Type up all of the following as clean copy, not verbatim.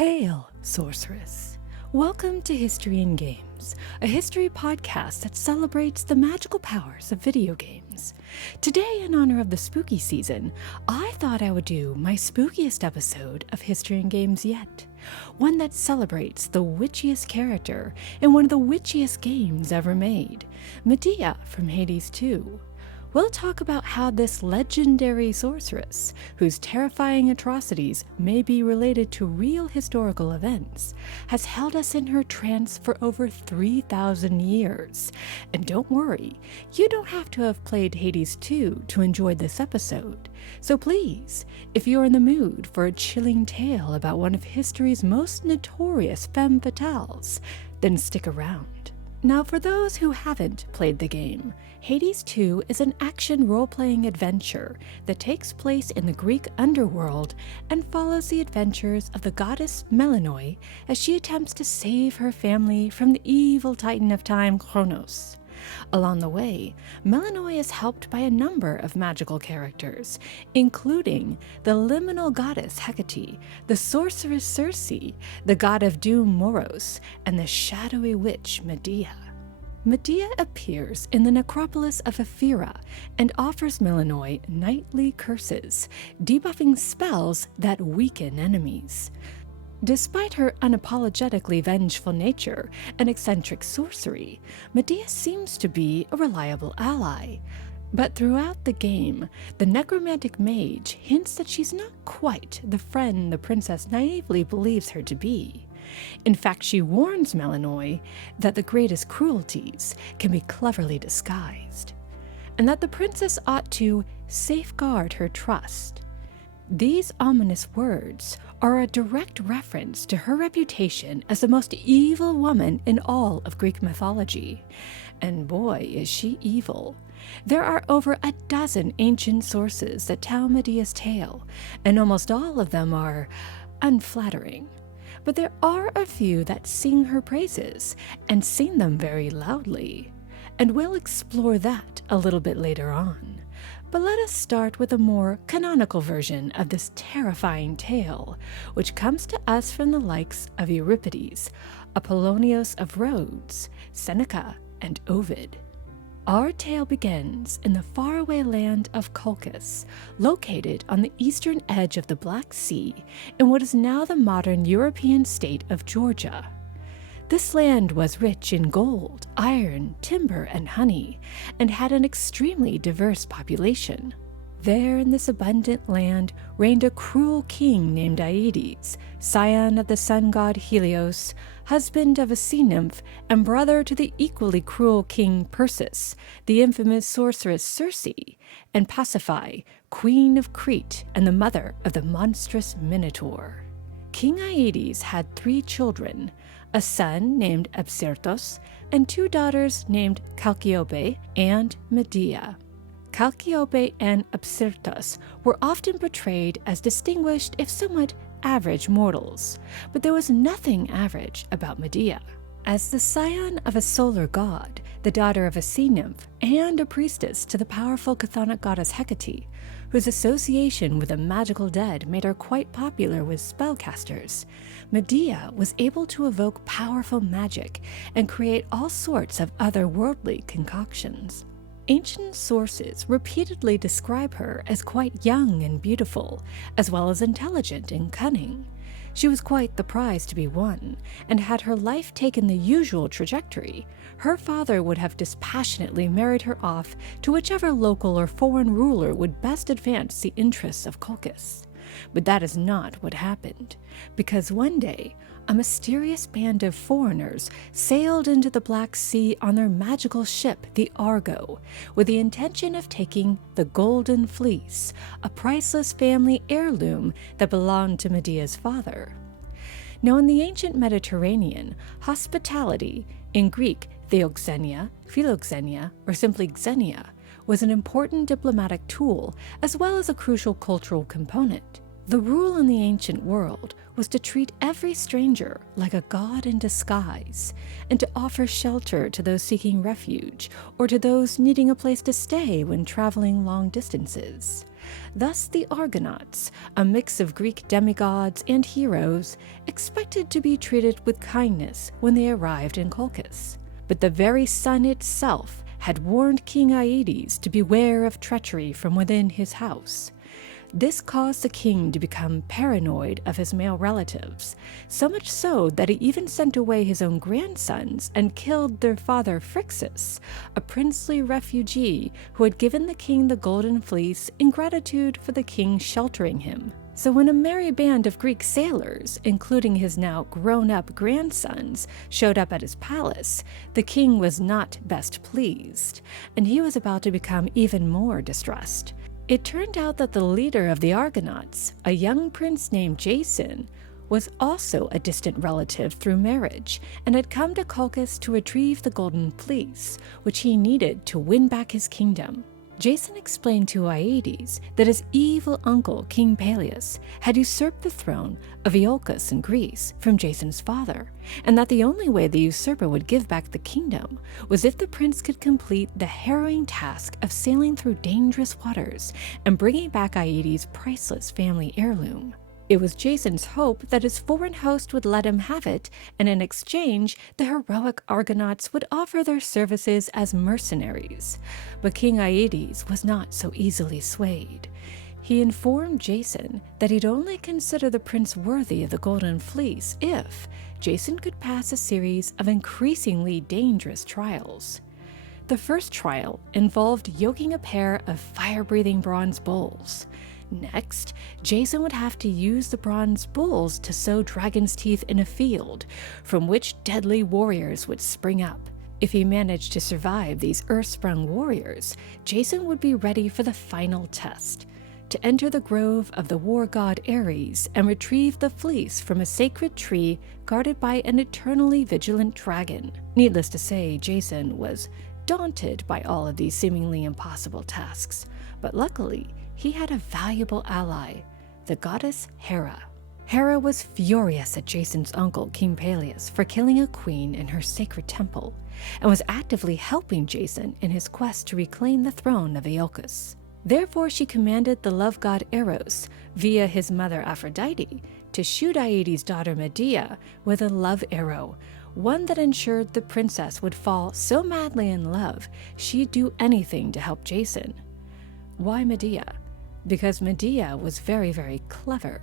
Hail, sorceress! Welcome to History in Games, a history podcast that celebrates the magical powers of video games. Today, in honor of the spooky season, I thought I would do my spookiest episode of History in Games yet, one that celebrates the witchiest character in one of the witchiest games ever made, Medea from Hades 2. We'll talk about how this legendary sorceress, whose terrifying atrocities may be related to real historical events, has held us in her trance for over 3,000 years. And don't worry, you don't have to have played Hades 2 to enjoy this episode. So please, if you're in the mood for a chilling tale about one of history's most notorious femme fatales, then stick around. Now, for those who haven't played the game, Hades 2 is an action role-playing adventure that takes place in the Greek underworld and follows the adventures of the goddess Melanoi as she attempts to save her family from the evil titan of time, Kronos. Along the way, Melanoi is helped by a number of magical characters, including the liminal goddess Hecate, the sorceress Circe, the god of doom Moros, and the shadowy witch Medea. Medea appears in the necropolis of Hera and offers Melanoi nightly curses, debuffing spells that weaken enemies. Despite her unapologetically vengeful nature and eccentric sorcery, Medea seems to be a reliable ally. But throughout the game, the necromantic mage hints that she's not quite the friend the princess naively believes her to be. In fact, she warns Melanoi that the greatest cruelties can be cleverly disguised, and that the princess ought to safeguard her trust. These ominous words are a direct reference to her reputation as the most evil woman in all of Greek mythology. And boy, is she evil. There are over a dozen ancient sources that tell Medea's tale, and almost all of them are unflattering. But there are a few that sing her praises, and sing them very loudly. And we'll explore that a little bit later on. But let us start with a more canonical version of this terrifying tale, which comes to us from the likes of Euripides, Apollonius of Rhodes, Seneca, and Ovid. Our tale begins in the faraway land of Colchis, located on the eastern edge of the Black Sea in what is now the modern European state of Georgia. This land was rich in gold, iron, timber, and honey, and had an extremely diverse population. There in this abundant land reigned a cruel king named Aedes, scion of the sun god Helios, husband of a sea nymph, and brother to the equally cruel king Perseus, the infamous sorceress Circe, and Pasiphae, queen of Crete and the mother of the monstrous Minotaur. King Aedes had 3 children, a son named Absyrtos, and 2 daughters named Chalciope and Medea. Chalciope and Absyrtos were often portrayed as distinguished, if somewhat average mortals, but there was nothing average about Medea. As the scion of a solar god, the daughter of a sea nymph, and a priestess to the powerful chthonic goddess Hecate, whose association with the magical dead made her quite popular with spellcasters, Medea was able to evoke powerful magic and create all sorts of otherworldly concoctions. Ancient sources repeatedly describe her as quite young and beautiful, as well as intelligent and cunning. She was quite the prize to be won, and had her life taken the usual trajectory, her father would have dispassionately married her off to whichever local or foreign ruler would best advance the interests of Colchis. But that is not what happened, because one day, a mysterious band of foreigners sailed into the Black Sea on their magical ship, the Argo, with the intention of taking the Golden Fleece, a priceless family heirloom that belonged to Medea's father. Now, in the ancient Mediterranean, hospitality, in Greek theoxenia, philoxenia, or simply xenia, was an important diplomatic tool as well as a crucial cultural component. The rule in the ancient world was to treat every stranger like a god in disguise, and to offer shelter to those seeking refuge or to those needing a place to stay when traveling long distances. Thus the Argonauts, a mix of Greek demigods and heroes, expected to be treated with kindness when they arrived in Colchis. But the very sun itself had warned King Aedes to beware of treachery from within his house. This caused the king to become paranoid of his male relatives, so much so that he even sent away his own grandsons and killed their father Phrixus, a princely refugee who had given the king the golden fleece in gratitude for the king sheltering him. So when a merry band of Greek sailors, including his now grown-up grandsons, showed up at his palace, the king was not best pleased, and he was about to become even more distressed. It turned out that the leader of the Argonauts, a young prince named Jason, was also a distant relative through marriage and had come to Colchis to retrieve the golden fleece, which he needed to win back his kingdom. Jason explained to Aedes that his evil uncle, King Peleus, had usurped the throne of Iolcus in Greece from Jason's father, and that the only way the usurper would give back the kingdom was if the prince could complete the harrowing task of sailing through dangerous waters and bringing back Aedes' priceless family heirloom. It was Jason's hope that his foreign host would let him have it, and in exchange, the heroic Argonauts would offer their services as mercenaries. But King Aedes was not so easily swayed. He informed Jason that he'd only consider the prince worthy of the Golden Fleece if Jason could pass a series of increasingly dangerous trials. The first trial involved yoking a pair of fire-breathing bronze bulls. Next, Jason would have to use the bronze bulls to sow dragon's teeth in a field, from which deadly warriors would spring up. If he managed to survive these earth-sprung warriors, Jason would be ready for the final test, to enter the grove of the war god Ares and retrieve the fleece from a sacred tree guarded by an eternally vigilant dragon. Needless to say, Jason was daunted by all of these seemingly impossible tasks, but luckily, he had a valuable ally, the goddess Hera. Hera was furious at Jason's uncle, King Peleus, for killing a queen in her sacred temple, and was actively helping Jason in his quest to reclaim the throne of Iolcus. Therefore, she commanded the love god Eros, via his mother Aphrodite, to shoot Aedes' daughter Medea with a love arrow, one that ensured the princess would fall so madly in love she'd do anything to help Jason. Why Medea? Because Medea was very, very clever,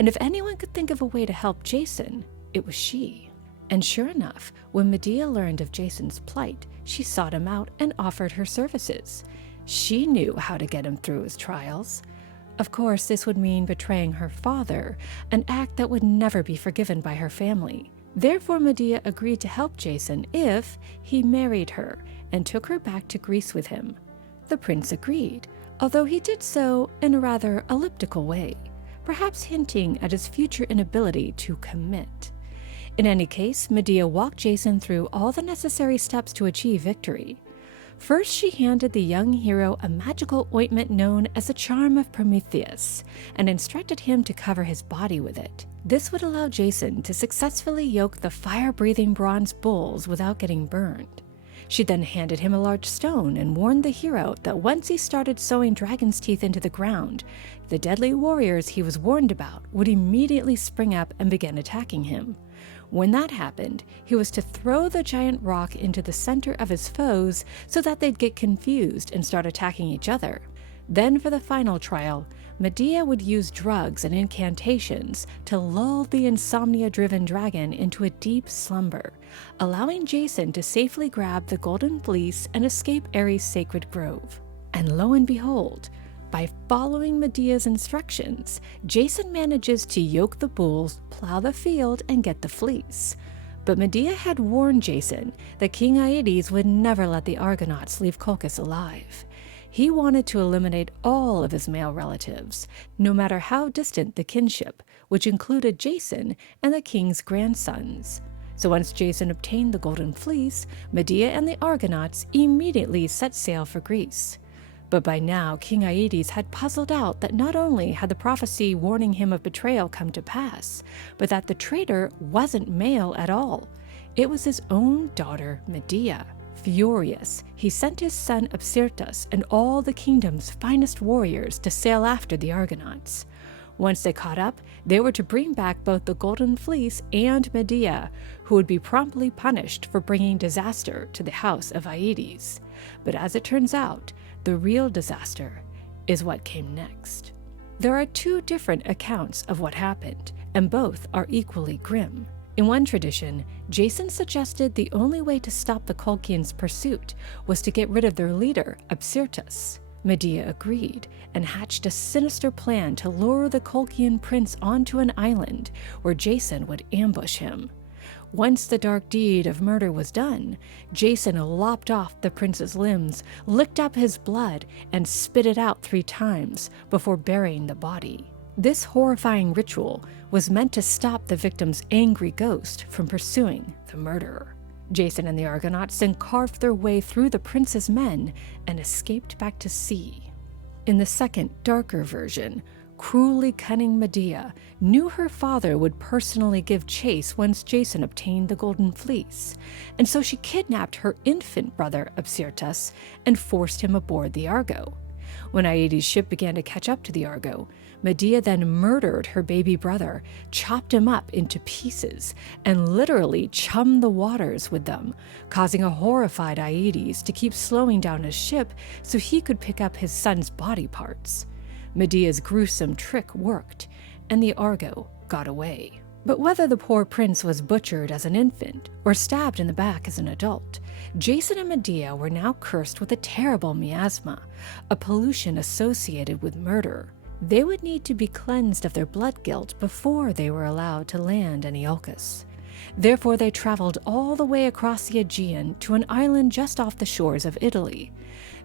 and if anyone could think of a way to help Jason, it was she. And sure enough, when Medea learned of Jason's plight, she sought him out and offered her services. She knew how to get him through his trials. Of course, this would mean betraying her father, an act that would never be forgiven by her family. Therefore, Medea agreed to help Jason if he married her and took her back to Greece with him. The prince agreed, although he did so in a rather elliptical way, perhaps hinting at his future inability to commit. In any case, Medea walked Jason through all the necessary steps to achieve victory. First, she handed the young hero a magical ointment known as the Charm of Prometheus, and instructed him to cover his body with it. This would allow Jason to successfully yoke the fire-breathing bronze bulls without getting burned. She then handed him a large stone and warned the hero that once he started sowing dragon's teeth into the ground, the deadly warriors he was warned about would immediately spring up and begin attacking him. When that happened, he was to throw the giant rock into the center of his foes so that they'd get confused and start attacking each other. Then for the final trial, Medea would use drugs and incantations to lull the insomnia-driven dragon into a deep slumber, allowing Jason to safely grab the golden fleece and escape Ares' sacred grove. And lo and behold, by following Medea's instructions, Jason manages to yoke the bulls, plow the field, and get the fleece. But Medea had warned Jason that King Aedes would never let the Argonauts leave Colchis alive. He wanted to eliminate all of his male relatives, no matter how distant the kinship, which included Jason and the king's grandsons. So once Jason obtained the golden fleece, Medea and the Argonauts immediately set sail for Greece. But by now, King Aedes had puzzled out that not only had the prophecy warning him of betrayal come to pass, but that the traitor wasn't male at all. It was his own daughter, Medea. Furious, he sent his son Absyrtus and all the kingdom's finest warriors to sail after the Argonauts. Once they caught up, they were to bring back both the Golden Fleece and Medea, who would be promptly punished for bringing disaster to the house of Aedes. But as it turns out, the real disaster is what came next. There are two different accounts of what happened, and both are equally grim. In one tradition, Jason suggested the only way to stop the Colchians' pursuit was to get rid of their leader, Absyrtus. Medea agreed and hatched a sinister plan to lure the Colchian prince onto an island where Jason would ambush him. Once the dark deed of murder was done, Jason lopped off the prince's limbs, licked up his blood, and spit it out 3 times before burying the body. This horrifying ritual was meant to stop the victim's angry ghost from pursuing the murderer. Jason and the Argonauts then carved their way through the prince's men and escaped back to sea. In the second, darker version, cruelly cunning Medea knew her father would personally give chase once Jason obtained the Golden Fleece, and so she kidnapped her infant brother Absyrtus and forced him aboard the Argo. When Aedes' ship began to catch up to the Argo, Medea then murdered her baby brother, chopped him up into pieces, and literally chummed the waters with them, causing a horrified Aedes to keep slowing down his ship so he could pick up his son's body parts. Medea's gruesome trick worked, and the Argo got away. But whether the poor prince was butchered as an infant or stabbed in the back as an adult, Jason and Medea were now cursed with a terrible miasma, a pollution associated with murder. They would need to be cleansed of their blood guilt before they were allowed to land in Iolcus. Therefore, they traveled all the way across the Aegean to an island just off the shores of Italy.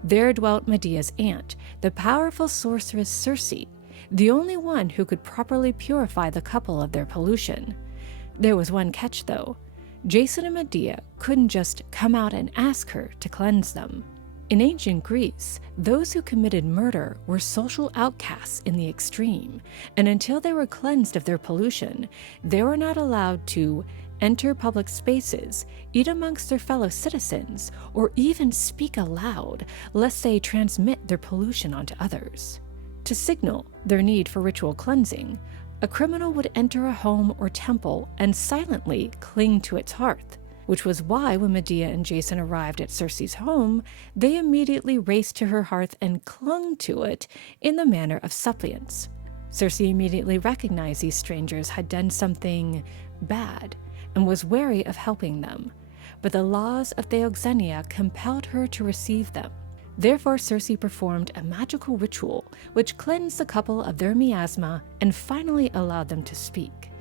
There dwelt Medea's aunt, the powerful sorceress Circe, the only one who could properly purify the couple of their pollution. There was one catch, though. Jason and Medea couldn't just come out and ask her to cleanse them. In ancient Greece, those who committed murder were social outcasts in the extreme, and until they were cleansed of their pollution, they were not allowed to enter public spaces, eat amongst their fellow citizens, or even speak aloud, lest they transmit their pollution onto others. To signal their need for ritual cleansing, a criminal would enter a home or temple and silently cling to its hearth, which was why when Medea and Jason arrived at Circe's home, they immediately raced to her hearth and clung to it in the manner of suppliants. Circe immediately recognized these strangers had done something bad and was wary of helping them, but the laws of Theoxenia compelled her to receive them. Therefore, Circe performed a magical ritual which cleansed the couple of their miasma and finally allowed them to speak.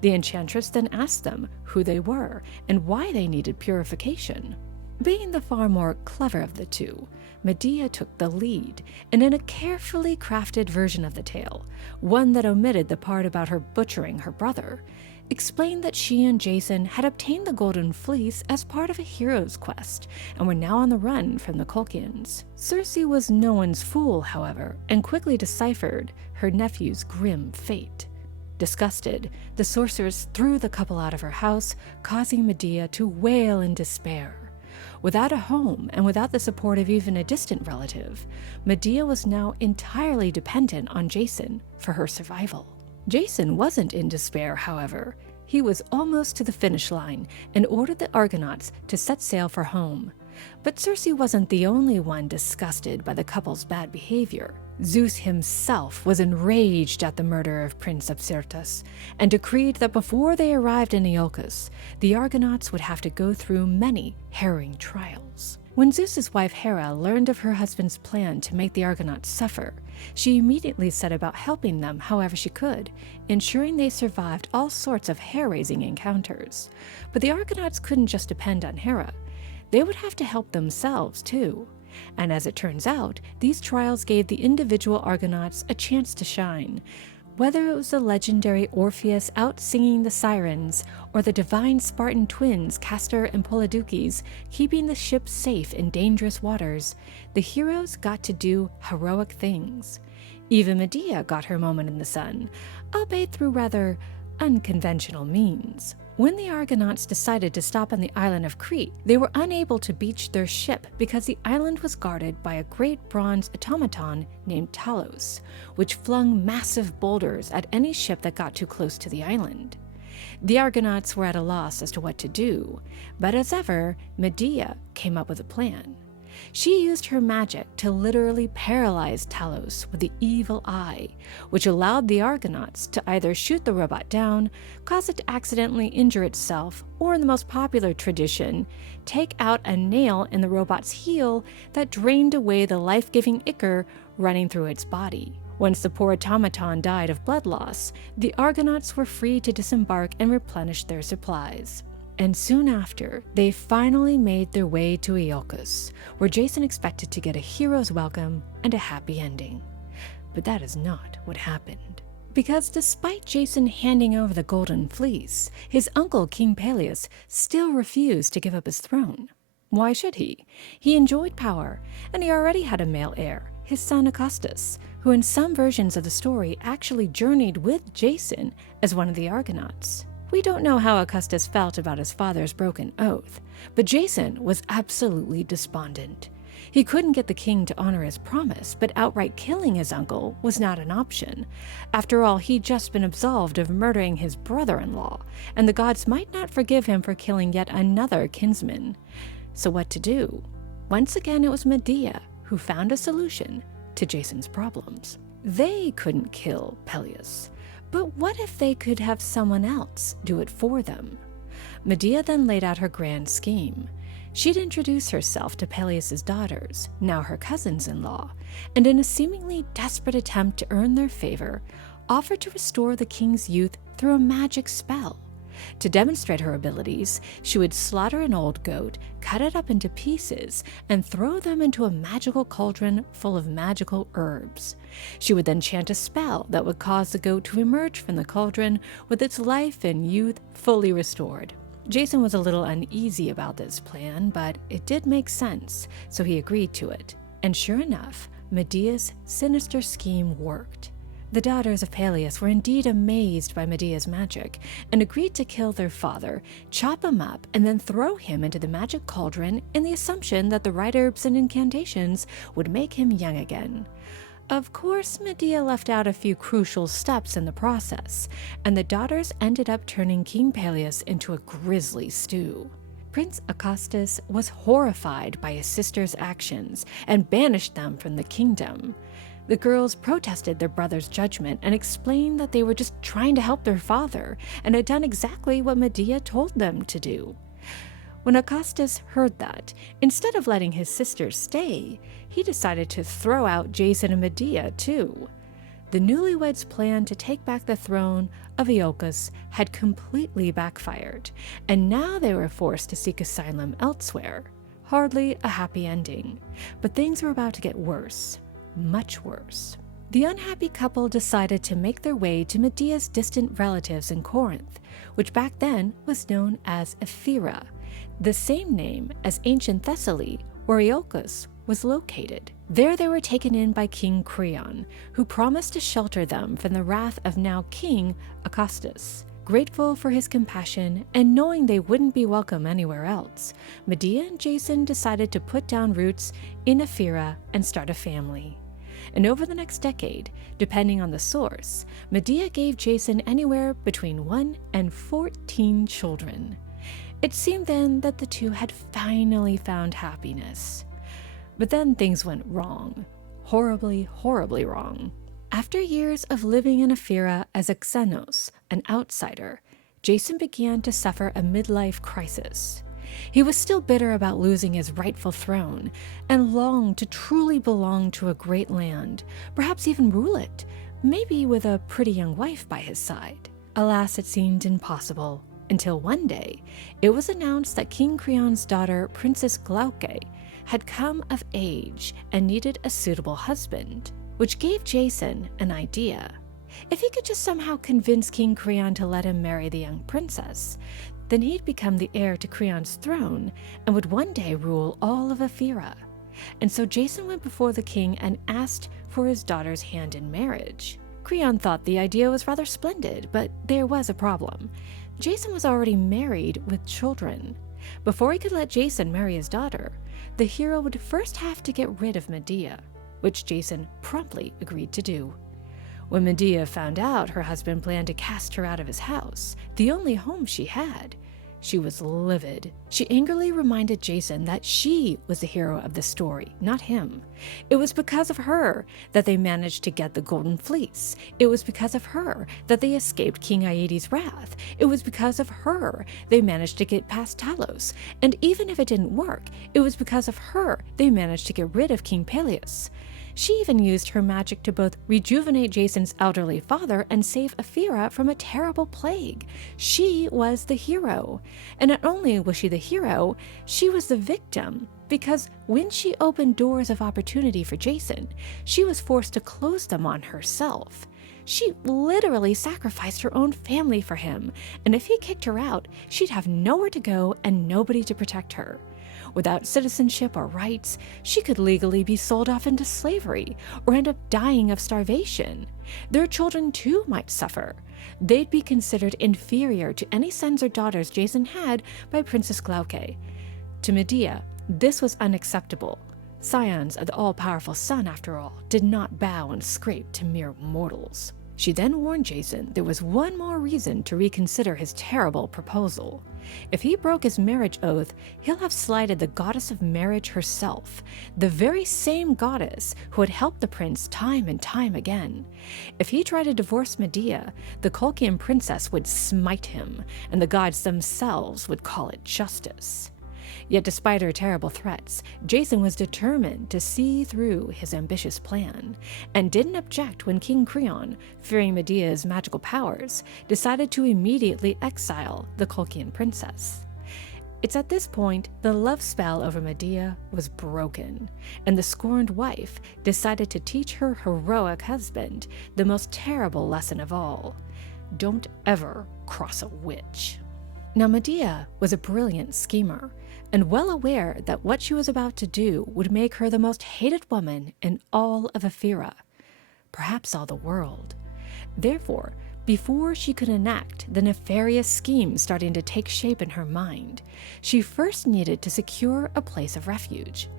The enchantress then asked them who they were and why they needed purification. Being the far more clever of the two, Medea took the lead, and in a carefully crafted version of the tale, one that omitted the part about her butchering her brother, explained that she and Jason had obtained the Golden Fleece as part of a hero's quest and were now on the run from the Colchians. Circe was no one's fool, however, and quickly deciphered her nephew's grim fate. Disgusted, the sorceress threw the couple out of her house, causing Medea to wail in despair. Without a home and without the support of even a distant relative, Medea was now entirely dependent on Jason for her survival. Jason wasn't in despair, however. He was almost to the finish line and ordered the Argonauts to set sail for home. But Circe wasn't the only one disgusted by the couple's bad behavior. Zeus himself was enraged at the murder of Prince Absyrtus and decreed that before they arrived in Iolcus, the Argonauts would have to go through many harrowing trials. When Zeus's wife Hera learned of her husband's plan to make the Argonauts suffer, she immediately set about helping them however she could, ensuring they survived all sorts of hair-raising encounters. But the Argonauts couldn't just depend on Hera. They would have to help themselves, too. And as it turns out, these trials gave the individual Argonauts a chance to shine. Whether it was the legendary Orpheus out singing the sirens, or the divine Spartan twins Castor and Polydeuces keeping the ship safe in dangerous waters, the heroes got to do heroic things. Even Medea got her moment in the sun, albeit through rather unconventional means. When the Argonauts decided to stop on the island of Crete, they were unable to beach their ship because the island was guarded by a great bronze automaton named Talos, which flung massive boulders at any ship that got too close to the island. The Argonauts were at a loss as to what to do, but as ever, Medea came up with a plan. She used her magic to literally paralyze Talos with the evil eye, which allowed the Argonauts to either shoot the robot down, cause it to accidentally injure itself, or in the most popular tradition, take out a nail in the robot's heel that drained away the life-giving ichor running through its body. Once the poor automaton died of blood loss, the Argonauts were free to disembark and replenish their supplies. And soon after, they finally made their way to Iolcus, where Jason expected to get a hero's welcome and a happy ending. But that is not what happened. Because despite Jason handing over the golden fleece, his uncle King Peleus still refused to give up his throne. Why should he? He enjoyed power, and he already had a male heir, his son Acastus, who in some versions of the story actually journeyed with Jason as one of the Argonauts. We don't know how Acastus felt about his father's broken oath, but Jason was absolutely despondent. He couldn't get the king to honor his promise, but outright killing his uncle was not an option. After all, he'd just been absolved of murdering his brother-in-law, and the gods might not forgive him for killing yet another kinsman. So what to do? Once again, it was Medea who found a solution to Jason's problems. They couldn't kill Peleus. But what if they could have someone else do it for them? Medea then laid out her grand scheme. She'd introduce herself to Peleus's daughters, now her cousins-in-law, and in a seemingly desperate attempt to earn their favor, offered to restore the king's youth through a magic spell. To demonstrate her abilities, she would slaughter an old goat, cut it up into pieces, and throw them into a magical cauldron full of magical herbs. She would then chant a spell that would cause the goat to emerge from the cauldron with its life and youth fully restored. Jason was a little uneasy about this plan, but it did make sense, so he agreed to it. And sure enough, Medea's sinister scheme worked. The daughters of Peleus were indeed amazed by Medea's magic and agreed to kill their father, chop him up, and then throw him into the magic cauldron in the assumption that the right herbs and incantations would make him young again. Of course, Medea left out a few crucial steps in the process, and the daughters ended up turning King Peleus into a grisly stew. Prince Acastus was horrified by his sister's actions and banished them from the kingdom. The girls protested their brother's judgment and explained that they were just trying to help their father and had done exactly what Medea told them to do. When Acastus heard that, instead of letting his sisters stay, he decided to throw out Jason and Medea too. The newlyweds' plan to take back the throne of Iolcus had completely backfired, and now they were forced to seek asylum elsewhere. Hardly a happy ending, but things were about to get worse. Much worse. The unhappy couple decided to make their way to Medea's distant relatives in Corinth, which back then was known as Ephyra, the same name as ancient Thessaly, where Iolcus was located. There they were taken in by King Creon, who promised to shelter them from the wrath of now King Acastus. Grateful for his compassion and knowing they wouldn't be welcome anywhere else, Medea and Jason decided to put down roots in Ephyra and start a family. And over the next decade, depending on the source, Medea gave Jason anywhere between 1 and 14 children. It seemed then that the two had finally found happiness. But then things went wrong. Horribly, horribly wrong. After years of living in Ephyra as a xenos, an outsider, Jason began to suffer a midlife crisis. He was still bitter about losing his rightful throne and longed to truly belong to a great land, perhaps even rule it, maybe with a pretty young wife by his side. Alas, it seemed impossible, until one day it was announced that King Creon's daughter, Princess Glauce, had come of age and needed a suitable husband, which gave Jason an idea. If he could just somehow convince King Creon to let him marry the young princess, then he'd become the heir to Creon's throne and would one day rule all of Ephyra. And so Jason went before the king and asked for his daughter's hand in marriage. Creon thought the idea was rather splendid, but there was a problem. Jason was already married with children. Before he could let Jason marry his daughter, the hero would first have to get rid of Medea, which Jason promptly agreed to do. When Medea found out her husband planned to cast her out of his house, the only home she had, she was livid. She angrily reminded Jason that she was the hero of the story, not him. It was because of her that they managed to get the Golden Fleece. It was because of her that they escaped King Aeetes' wrath. It was because of her they managed to get past Talos. And even if it didn't work, it was because of her they managed to get rid of King Peleus. She even used her magic to both rejuvenate Jason's elderly father and save Hera from a terrible plague. She was the hero. And not only was she the hero, she was the victim. Because when she opened doors of opportunity for Jason, she was forced to close them on herself. She literally sacrificed her own family for him, and if he kicked her out, she'd have nowhere to go and nobody to protect her. Without citizenship or rights, she could legally be sold off into slavery or end up dying of starvation. Their children too might suffer. They'd be considered inferior to any sons or daughters Jason had by Princess Glauce. To Medea, this was unacceptable. Scions of the all-powerful sun, after all, did not bow and scrape to mere mortals. She then warned Jason there was one more reason to reconsider his terrible proposal. If he broke his marriage oath, he'll have slighted the goddess of marriage herself, the very same goddess who had helped the prince time and time again. If he tried to divorce Medea, the Colchian princess would smite him, and the gods themselves would call it justice. Yet despite her terrible threats, Jason was determined to see through his ambitious plan, and didn't object when King Creon, fearing Medea's magical powers, decided to immediately exile the Colchian princess. It's at this point the love spell over Medea was broken, and the scorned wife decided to teach her heroic husband the most terrible lesson of all: don't ever cross a witch. Now Medea was a brilliant schemer, and well aware that what she was about to do would make her the most hated woman in all of Hera, perhaps all the world. Therefore, before she could enact the nefarious scheme starting to take shape in her mind, she first needed to secure a place of refuge.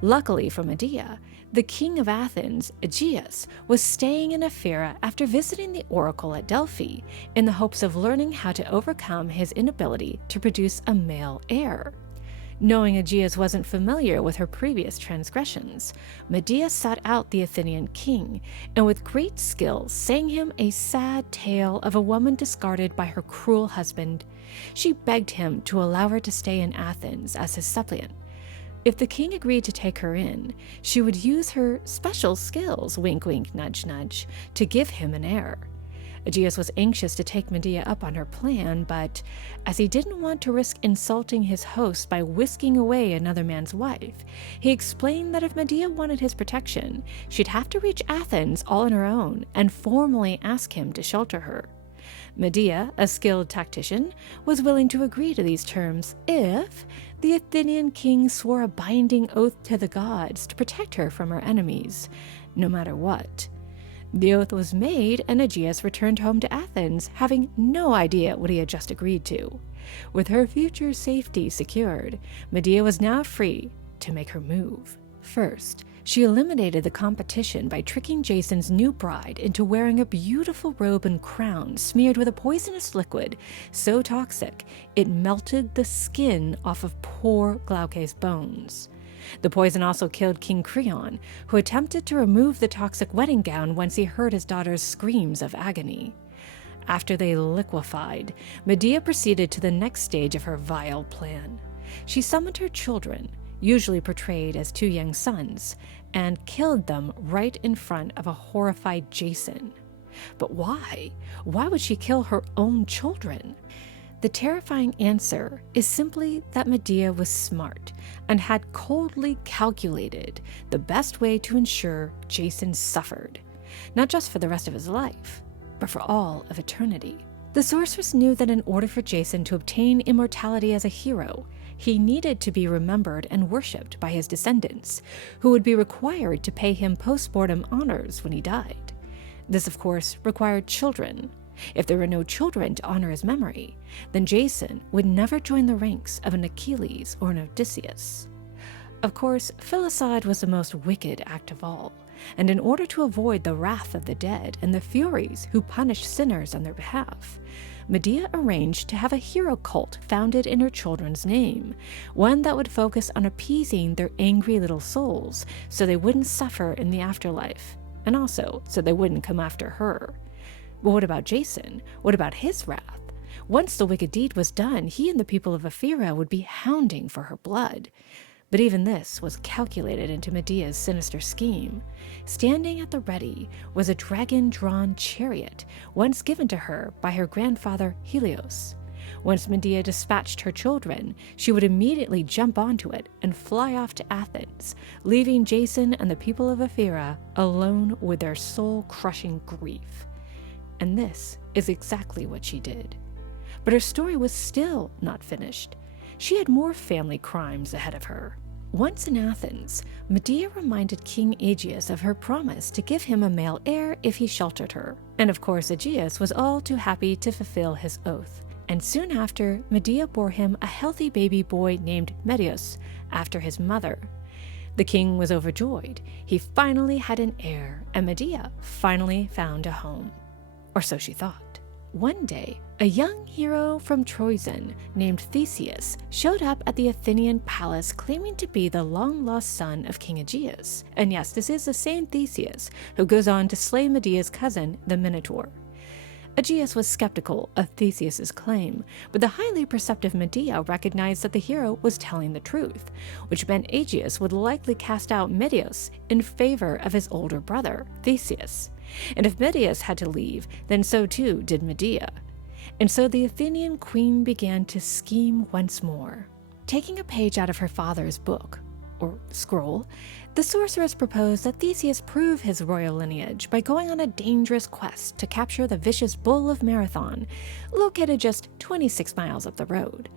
Luckily for Medea, the king of Athens, Aegeus, was staying in Hera after visiting the oracle at Delphi in the hopes of learning how to overcome his inability to produce a male heir. Knowing Aegeus wasn't familiar with her previous transgressions, Medea sought out the Athenian king, and with great skill sang him a sad tale of a woman discarded by her cruel husband. She begged him to allow her to stay in Athens as his suppliant. If the king agreed to take her in, she would use her special skills, wink wink nudge nudge, to give him an heir. Aegeus was anxious to take Medea up on her plan, but as he didn't want to risk insulting his host by whisking away another man's wife, he explained that if Medea wanted his protection, she'd have to reach Athens all on her own and formally ask him to shelter her. Medea, a skilled tactician, was willing to agree to these terms if the Athenian king swore a binding oath to the gods to protect her from her enemies, no matter what. The oath was made, and Aegeus returned home to Athens, having no idea what he had just agreed to. With her future safety secured, Medea was now free to make her move. First, she eliminated the competition by tricking Jason's new bride into wearing a beautiful robe and crown smeared with a poisonous liquid so toxic it melted the skin off of poor Glauce's bones. The poison also killed King Creon, who attempted to remove the toxic wedding gown once he heard his daughter's screams of agony. After they liquefied, Medea proceeded to the next stage of her vile plan. She summoned her children, usually portrayed as two young sons, and killed them right in front of a horrified Jason. But why? Why would she kill her own children? The terrifying answer is simply that Medea was smart and had coldly calculated the best way to ensure Jason suffered, not just for the rest of his life, but for all of eternity. The sorceress knew that in order for Jason to obtain immortality as a hero, he needed to be remembered and worshipped by his descendants, who would be required to pay him post-mortem honors when he died. This, of course, required children. If there were no children to honor his memory, then Jason would never join the ranks of an Achilles or an Odysseus. Of course, filicide was the most wicked act of all, and in order to avoid the wrath of the dead and the Furies who punished sinners on their behalf, Medea arranged to have a hero cult founded in her children's name, one that would focus on appeasing their angry little souls so they wouldn't suffer in the afterlife, and also so they wouldn't come after her. But what about Jason? What about his wrath? Once the wicked deed was done, he and the people of Ephyra would be hounding for her blood. But even this was calculated into Medea's sinister scheme. Standing at the ready was a dragon-drawn chariot, once given to her by her grandfather Helios. Once Medea dispatched her children, she would immediately jump onto it and fly off to Athens, leaving Jason and the people of Ephyra alone with their soul-crushing grief. And this is exactly what she did. But her story was still not finished. She had more family crimes ahead of her. Once in Athens, Medea reminded King Aegeus of her promise to give him a male heir if he sheltered her. And of course, Aegeus was all too happy to fulfill his oath. And soon after, Medea bore him a healthy baby boy named Medeas, after his mother. The king was overjoyed. He finally had an heir, and Medea finally found a home. Or so she thought. One day, a young hero from Troezen named Theseus showed up at the Athenian palace claiming to be the long-lost son of King Aegeus. And yes, this is the same Theseus who goes on to slay Medea's cousin, the Minotaur. Aegeus was skeptical of Theseus's claim, but the highly perceptive Medea recognized that the hero was telling the truth, which meant Aegeus would likely cast out Medeas in favor of his older brother, Theseus. And if Medeas had to leave, then so too did Medea. And so the Athenian queen began to scheme once more. Taking a page out of her father's book, or scroll, the sorceress proposed that Theseus prove his royal lineage by going on a dangerous quest to capture the vicious bull of Marathon, located just 26 miles up the road.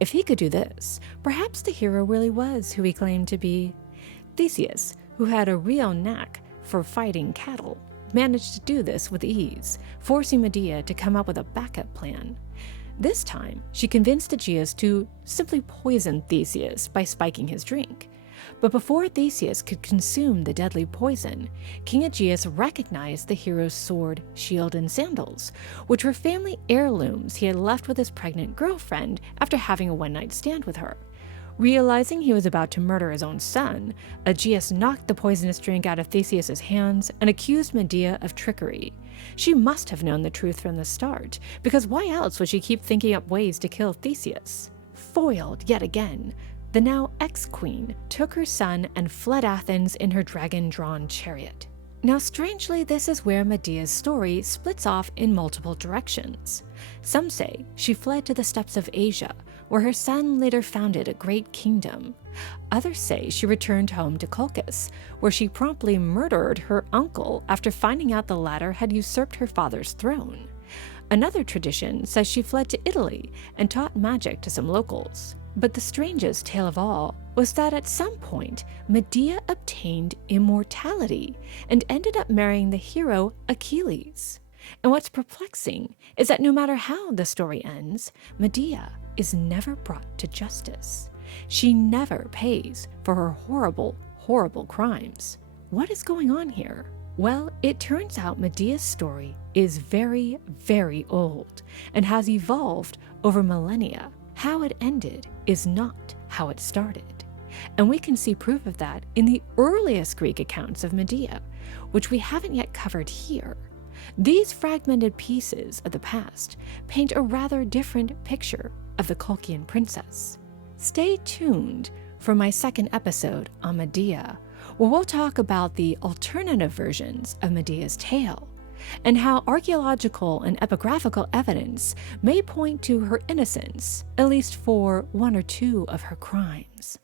If he could do this, perhaps the hero really was who he claimed to be. Theseus, who had a real knack for fighting cattle, managed to do this with ease, forcing Medea to come up with a backup plan. This time, she convinced Aegeus to simply poison Theseus by spiking his drink. But before Theseus could consume the deadly poison, King Aegeus recognized the hero's sword, shield, and sandals, which were family heirlooms he had left with his pregnant girlfriend after having a one-night stand with her. Realizing he was about to murder his own son, Aegeus knocked the poisonous drink out of Theseus's hands and accused Medea of trickery. She must have known the truth from the start, because why else would she keep thinking up ways to kill Theseus? Foiled yet again, the now ex-queen took her son and fled Athens in her dragon-drawn chariot. Now strangely, this is where Medea's story splits off in multiple directions. Some say she fled to the steppes of Asia, where her son later founded a great kingdom. Others say she returned home to Colchis, where she promptly murdered her uncle after finding out the latter had usurped her father's throne. Another tradition says she fled to Italy and taught magic to some locals. But the strangest tale of all was that at some point, Medea obtained immortality and ended up marrying the hero Achilles. And what's perplexing is that no matter how the story ends, Medea is never brought to justice. She never pays for her horrible, horrible crimes. What is going on here? Well, it turns out Medea's story is very, very old and has evolved over millennia. How it ended is not how it started. And we can see proof of that in the earliest Greek accounts of Medea, which we haven't yet covered here. These fragmented pieces of the past paint a rather different picture of the Colchian princess. Stay tuned for my second episode on Medea, where we'll talk about the alternative versions of Medea's tale, and how archaeological and epigraphical evidence may point to her innocence, at least for one or two of her crimes.